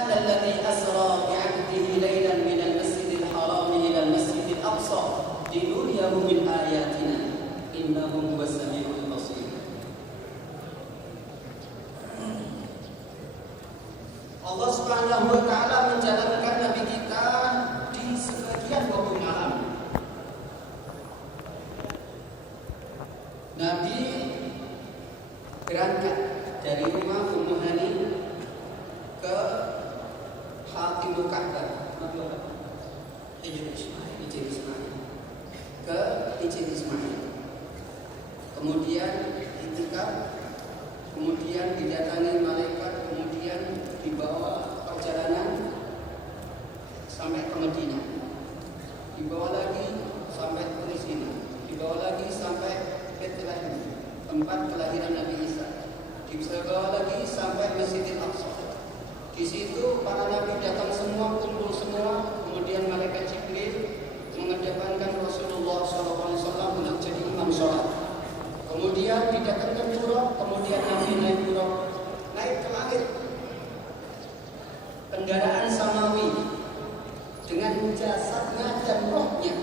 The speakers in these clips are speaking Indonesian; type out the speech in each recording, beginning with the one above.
Subhanalladzi asra bi'abdihi lailan minal masjidil haram ilal masjidil aqsa linuriyahu min ayatina innahu huwas samiul basir. Allah Subhanahu wa taala menjalankan nabi kita di sebagian waktu malam. Nabi berangkat dari rumah Ummu Hani ke Hatimul Ka'bah, Ijin Ismail, ke Ijin Ismail. Kemudian itikaf, kemudian didatangi malaikat, kemudian dibawa perjalanan sampai ke Madinah, dibawa lagi sampai ke sini, dibawa lagi sampai Bethlehem, tempat kelahiran Nabi Isa, dibawa lagi sampai Masjidil Aqsa. Di situ para nabi datang semua, kumpul semua, kemudian malaikat Jibril mengedepankan Rasulullah SAW untuk jadi imam sholat. Kemudian didatangkan Buraq, kemudian Nabi naik Buraq, naik ke langit. Kendaraan samawi dengan jasadnya dan rohnya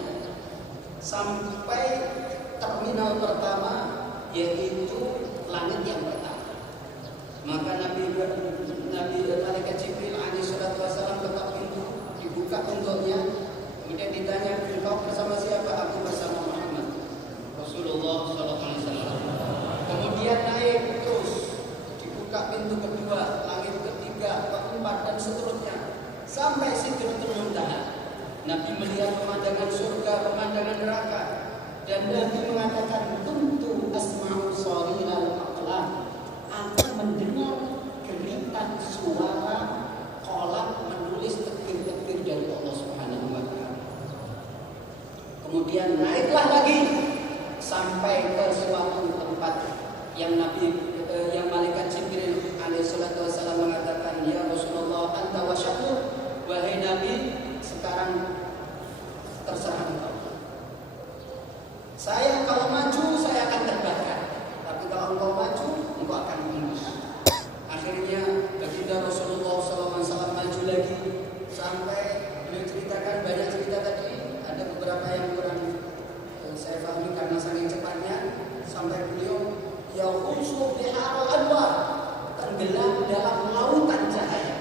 sampai terminal pertama, yaitu langit yang pertama. Maka Nabi malaikat Jibril alaihi salatu wasallam ketok pintu, dibuka untuknya. Kemudian ditanya, engkau bersama siapa? Aku bersama Muhammad Rasulullah SAW. Kemudian naik terus, dibuka pintu kedua, langit ketiga, keempat dan seterusnya sampai Sidratul Muntaha. Nabi melihat pemandangan surga, pemandangan neraka, dan Nabi mengatakan, kuntu asma'u shalihal aqlam, aku mendengar geritan suara qalam menulis takbir-takbir dari Allah Subhanahu wa taala. Kemudian naiklah lagi sampai ke suatu tempat yang malaikat Jibril alaihi salatu wasallam mengatakan, ya Rasulullah, anta wa syakur, wahai Nabi, sekarang terserah engkau. Saya kalau maju saya akan terbakar, tapi kalau engkau maju engkau akan menembus. Akhirnya baginda Rasulullah SAW maju lagi sampai beliau ceritakan banyak cerita tadi, ada beberapa yang kurang saya pahami karena saking cepatnya, sampai beliau yaqusu biharul anwar, tenggelam dalam lautan cahaya.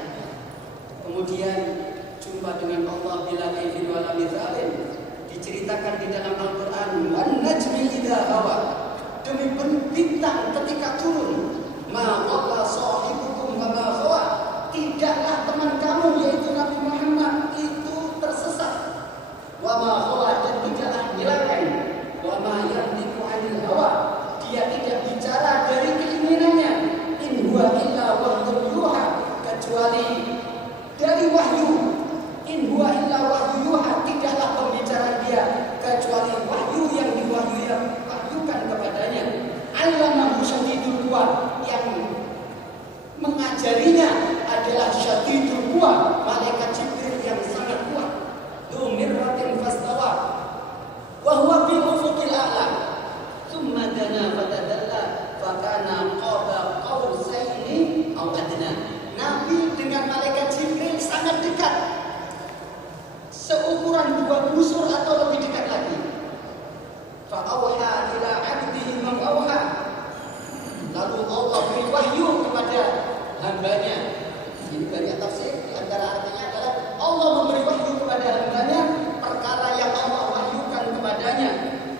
Kemudian jumpa dengan Allah bila kaifin wala mithalin, diceritakan di dalam Al-Quran, wan najmi idza hawa, demi bintang ketika turun, ma dhalla sahibukum wa ma ghawa, tidaklah teman kamu yaitu Nabi Muhammad itu tersesat, wa ma ghawa, dan tidaklah nyeleweng, wa ma yantiqu 'anil hawa, dia tidak bicara dari keinginannya, in huwa illa wahyun yuha, kecuali dari wahyu, in huwa illa wahyu yuha, tidaklah pembicaraan dia kecuali wahyu yang diwahyukan kepadanya. Allamahu syadidul quwa, yang mengajarinya adalah syadidul quwa, malaikat Jibril yang sangat kuat. Dzu mirratin fastawa wa huwa bil ufuqil a'la, tsumma dana fatadalla fakana qaba qausaini aw adna. Nabi dengan malaikat Jibril sangat dekat, seukuran 2 busur atau lebih dekat lagi. Fa'auha ila 'abdihi ma auha, lalu Allah beri wahyu kepada hambanya. Ini banyak tafsir, di antara artinya adalah Allah memberi wahyu kepada hambanya perkara yang Allah wahyukan kepadanya.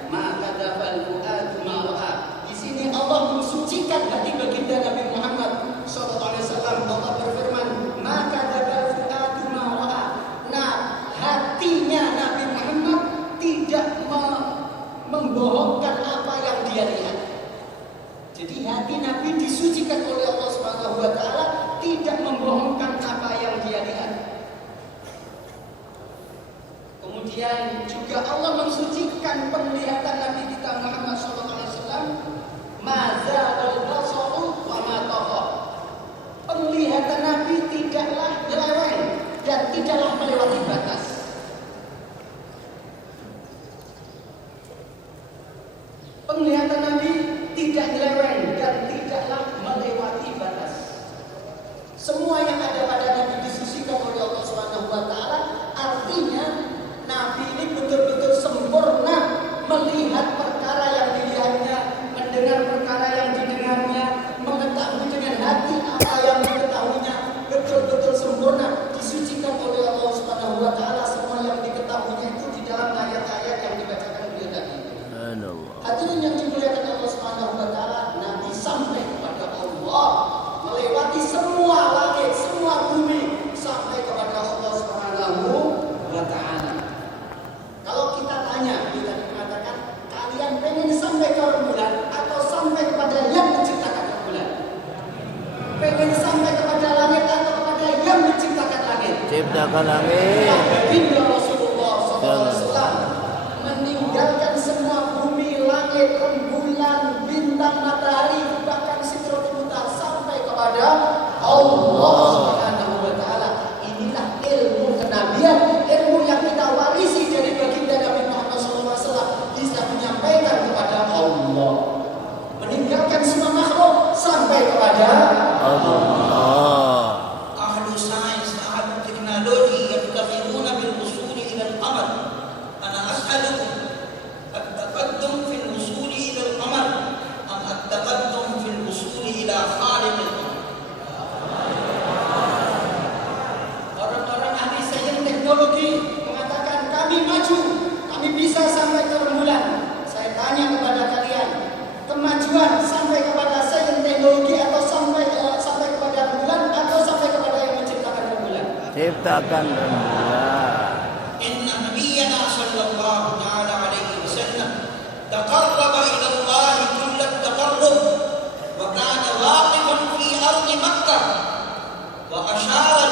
Maka dafal fuadu ma ra'a, di sini Allah mensucikan hati baginda Nabi Muhammad sallallahu alaihi wasallam. Allah berfirman, maka dafal fuadu ma ra'a, nah hatinya Nabi Muhammad tidak membohongkan apa yang dia lihat. Jadi hati Nabi disucikan oleh Allah Subhanahu wa taala, tidak membohongkan apa yang dia lihat. Kemudian juga Allah mensucikan penglihatan Nabi kita Muhammad sallallahu alaihi wasallam, mazal basaru wa ma tagha. Penglihatan Nabi tidaklah nyeleweng dan tidaklah melewati batas. Penglihatan Nabi tidak nyeleweng dan tidaklah melewati batas. Semua yang ada pada Nabi disucikan Ciptakan amin. Baginda Rasulullah SAW meninggalkan semua bumi, langit, rembulan, bintang, matahari, bahkan Sidratul Muntaha sampai kepada Allah Subhanahu wa taala. Inilah ilmu kenabian, ilmu yang kita warisi dari baginda Nabi Muhammad SAW, bisa menyampaikan kepada Allah. Meninggalkan semua makhluk sampai kepada Allah. Ahlu sains, ahlu teknologi yabtaghiruna bil wusuli ila al-qamar. Ana as'alukum at-taqaddum fil wusuli ila al-qamar am at-taqaddum fil wusuli ila khaliq al-qamar. Orang-orang ahli sains teknologi mengatakan kami maju, kami bisa sampai ke rembulan. Saya tanya kepada kalian, kemajuan sampai kepada sains teknologi atau sampai kepada rembulan atau sampai kepada yang menciptakan rembulan? Ciptakan rembulan. Inna nabiyyana sallallahu ta'ala alaihi wasallam taqarraba ila Allah kullat taqarrub wa kana waqifan fi ardi Makkah wa ashara